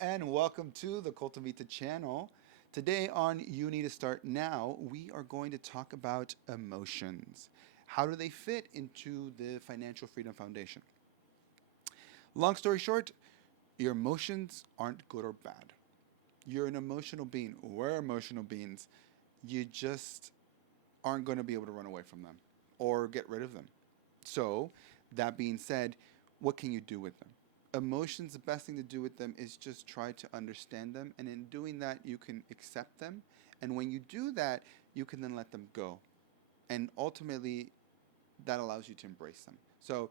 and welcome to the Cultum Vita channel. Today on You Need to Start Now, we are going to talk about emotions. How do they fit into the Financial Freedom Foundation? Long story short, your emotions aren't good or bad. You're an emotional being. We're emotional beings. You just aren't going to be able to run away from them or get rid of them. So, that being said, what can you do with them? Emotions, the best thing to do with them is just try to understand them. And in doing that, you can accept them. And when you do that, you can then let them go. And ultimately, that allows you to embrace them. So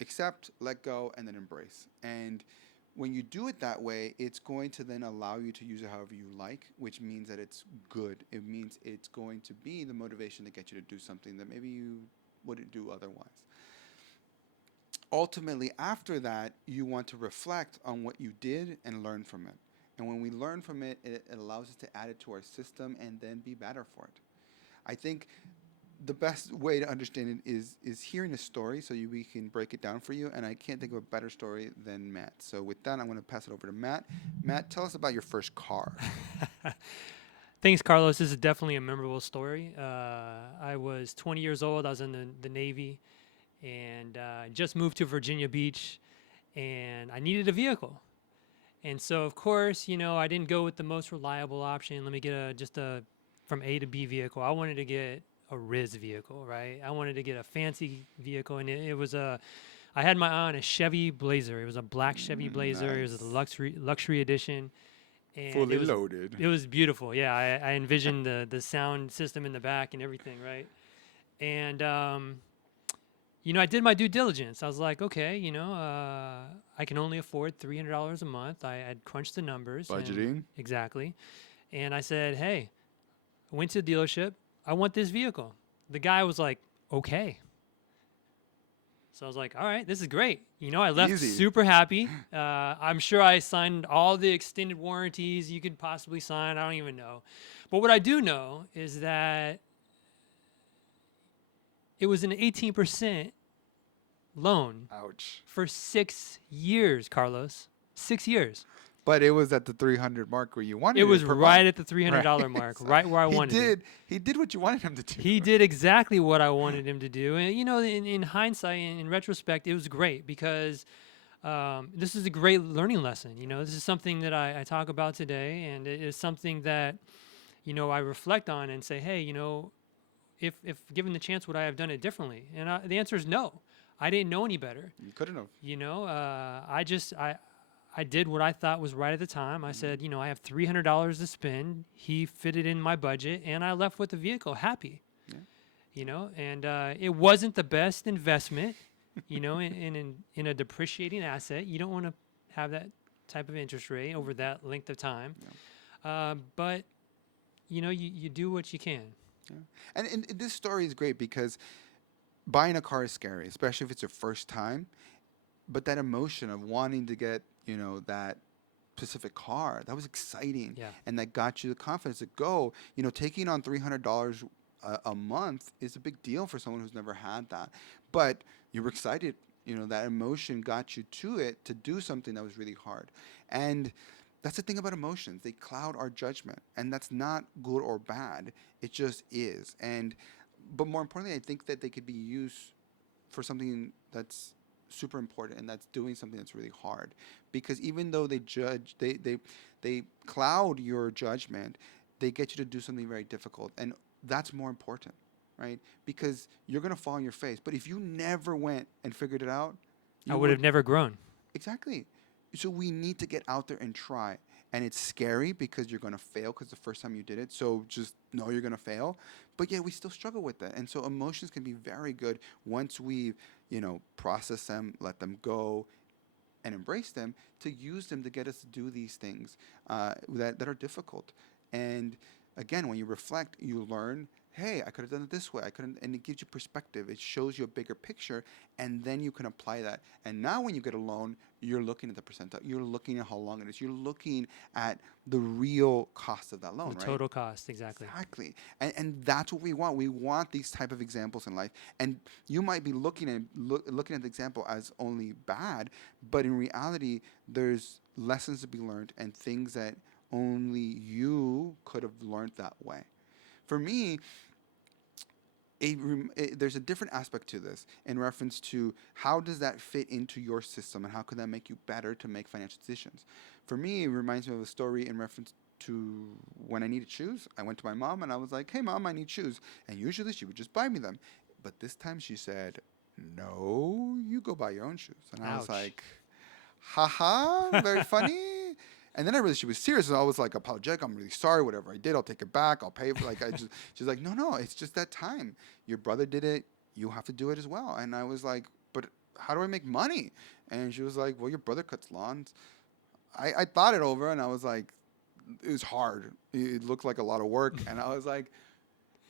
accept, let go, and then embrace. And when you do it that way, it's going to then allow you to use it however you like, which means that it's good. It means it's going to be the motivation to get you to do something that maybe you wouldn't do otherwise. Ultimately, after that, you want to reflect on what you did and learn from it. And when we learn from it, it allows us to add it to our system and then be better for it. I think the best way to understand it is hearing a story so we can break it down for you. And I can't think of a better story than Matt. So with that, I'm going to pass it over to Matt. Matt, tell us about your first car. Thanks, Carlos. This is definitely a memorable story. I was 20 years old. I was in the Navy and just moved to Virginia Beach, and I needed a vehicle. And so, of course, I didn't go with the most reliable option. Let me get just a from A to B vehicle. I wanted to get a Riz vehicle, right? I wanted to get a fancy vehicle, and it was I had my eye on a Chevy Blazer. It was a black Chevy Blazer. It was a Nice. luxury edition, and Fully loaded. it was beautiful. Yeah, I envisioned the sound system in the back and everything, right? And I did my due diligence. I was like, okay, I can only afford $300 a month. I had crunched the numbers and Budgeting. exactly, and I said, hey, I went to the dealership. I want this vehicle. The guy was like, okay. So I was like, all right, this is great. I left Easy. super happy. I'm sure I signed all the extended warranties you could possibly sign. I don't even know. But what I do know is that it was an 18% loan Ouch. for 6 years, Carlos. 6 years. But it was at the 300 mark where you It wanted was it per month. right at the Right. $300 mark, So right where I he wanted it. did he did what you wanted him to do. He did exactly what I wanted him to do. And, in hindsight, in retrospect, it was great because this is a great learning lesson. This is something that I talk about today, and it is something that, I reflect on and say, hey, if given the chance, would I have done it differently? And the answer is no. I didn't know any better. You couldn't have. I did what I thought was right at the time. I said, I have $300 to spend. He fitted in my budget, and I left with the vehicle happy. Yeah. And it wasn't the best investment. In a depreciating asset, you don't want to have that type of interest rate over that length of time. But you do what you can. Yeah. And this story is great because buying a car is scary, especially if it's your first time. But that emotion of wanting to get, that specific car, that was exciting. Yeah. And that got you the confidence to go. Taking on $300 a month is a big deal for someone who's never had that. But you were excited. That emotion got you to it to do something that was really hard. And that's the thing about emotions. They cloud our judgment. And that's not good or bad. It just is. But more importantly, I think that they could be used for something that's super important, and that's doing something that's really hard. Because even though they cloud your judgment, they get you to do something very difficult, and that's more important, right? Because you're gonna fall on your face. But if you never went and figured it out, I you would have would. never grown. Exactly. So we need to get out there and try. And it's scary because you're going to fail because the first time you did it. So just know you're going to fail. But yeah, we still struggle with that. And so emotions can be very good once we, process them, let them go, and embrace them, to use them to get us to do these things that are difficult. And again, when you reflect, you learn, hey, I could have done it this way. I couldn't, and it gives you perspective. It shows you a bigger picture, and then you can apply that. And now, when you get a loan, you're looking at the percentile. You're looking at how long it is. You're looking at the real cost of that loan, The right? total cost, exactly. Exactly. And that's what we want. We want these type of examples in life. And you might be looking at the example as only bad, but in reality, there's lessons to be learned and things that only you could have learned that way. For me, there's a different aspect to this in reference to how does that fit into your system and how can that make you better to make financial decisions. For me, it reminds me of a story in reference to when I needed shoes. I went to my mom and I was like, hey, Mom, I need shoes. And usually she would just buy me them. But this time she said, no, you go buy your own shoes. And I was Ouch. like, haha, very funny. And then I realized she was serious, and I was like, apologetic. I'm really sorry. Whatever I did, I'll take it back. I'll pay for like I just. She's like, no, it's just that time. Your brother did it. You have to do it as well. And I was like, but how do I make money? And she was like, well, your brother cuts lawns. I thought it over, and I was like, it was hard. It looked like a lot of work, and I was like,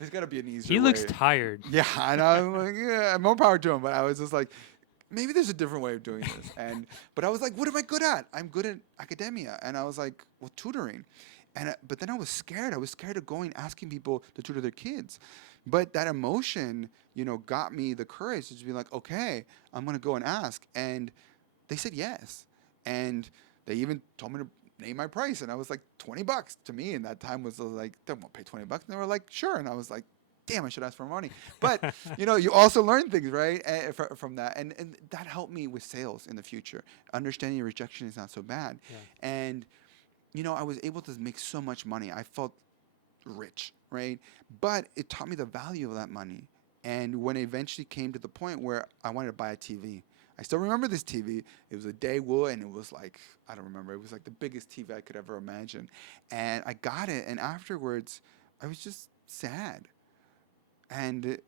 there's got to be an easier He looks way. tired. Yeah, and I was like, yeah, more power to him. But I was just like, maybe there's a different way of doing this. But I was like, what am I good at? I'm good at academia. And I was like, well, tutoring. But then I was scared. I was scared of going asking people to tutor their kids. But that emotion, got me the courage to just be like, okay, I'm gonna go and ask. And they said yes. And they even told me to name my price. And I was like, $20 to me. And that time was like, they won't pay $20. And they were like, sure. And I was like, damn, I should ask for money. But you also learn things, right, from that, and that helped me with sales in the future. Understanding rejection is not so bad, Yeah. and I was able to make so much money. I felt rich, right? But it taught me the value of that money. And when it eventually came to the point where I wanted to buy a TV, I still remember this TV. It was a Daewoo, and it was like, I don't remember. It was like the biggest TV I could ever imagine. And I got it, and afterwards, I was just sad. And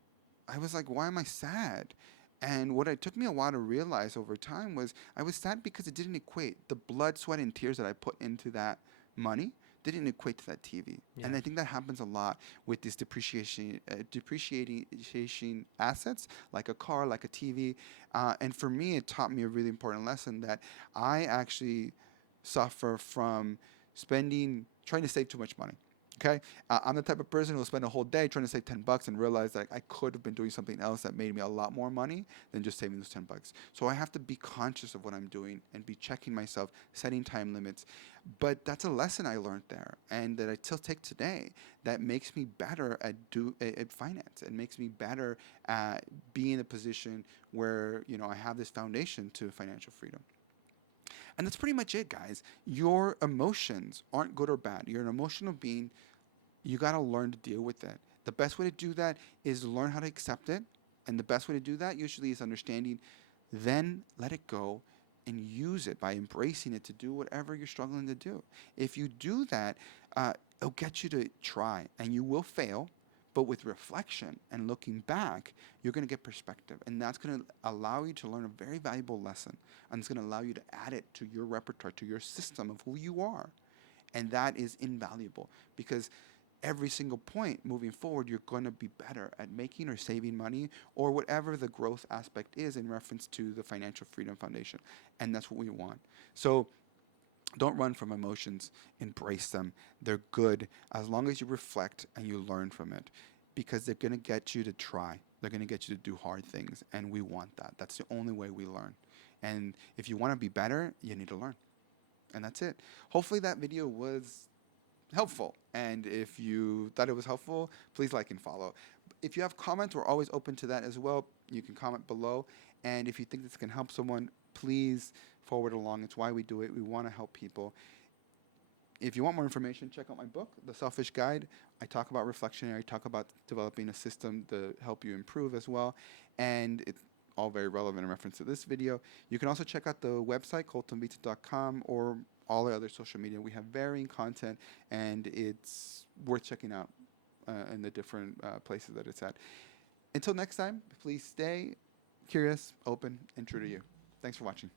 I was like, why am I sad? And what it took me a while to realize over time was I was sad because it didn't equate. The blood, sweat, and tears that I put into that money didn't equate to that TV. Yeah. And I think that happens a lot with these depreciating assets, like a car, like a TV. And for me, it taught me a really important lesson that I actually suffer from trying to save too much money. Okay, I'm the type of person who will spend a whole day trying to save $10 and realize that I could have been doing something else that made me a lot more money than just saving those $10. So I have to be conscious of what I'm doing and be checking myself, setting time limits. But that's a lesson I learned there, and that I still take today. That makes me better at finance. It makes me better at being in a position where I have this foundation to financial freedom. And that's pretty much it, guys. Your emotions aren't good or bad. You're an emotional being. You got to learn to deal with it. The best way to do that is learn how to accept it. And the best way to do that usually is understanding, then let it go and use it by embracing it to do whatever you're struggling to do. If you do that, it'll get you to try, and you will fail. But with reflection and looking back, you're going to get perspective. And that's going to allow you to learn a very valuable lesson. And it's going to allow you to add it to your repertoire, to your system of who you are. And that is invaluable, because every single point moving forward, you're going to be better at making or saving money, or whatever the growth aspect is in reference to the Financial Freedom Foundation. And that's what we want. So don't run from emotions. Embrace them. They're good as long as you reflect and you learn from it, because they're going to get you to try. They're going to get you to do hard things, and we want that. That's the only way we learn. And if you want to be better, you need to learn. And that's it. Hopefully that video was helpful. And if you thought it was helpful, please like and follow. If you have comments, we're always open to that as well. You can comment below. And if you think this can help someone, please forward along. It's why we do it. We want to help people. If you want more information, check out my book, The Selfish Guide. I talk about reflection. I talk about developing a system to help you improve as well. And it's all very relevant in reference to this video. You can also check out the website, cultumvita.com, or all our other social media. We have varying content, and it's worth checking out in the different places that it's at. Until next time, please stay curious, open, and true to you. Thanks for watching.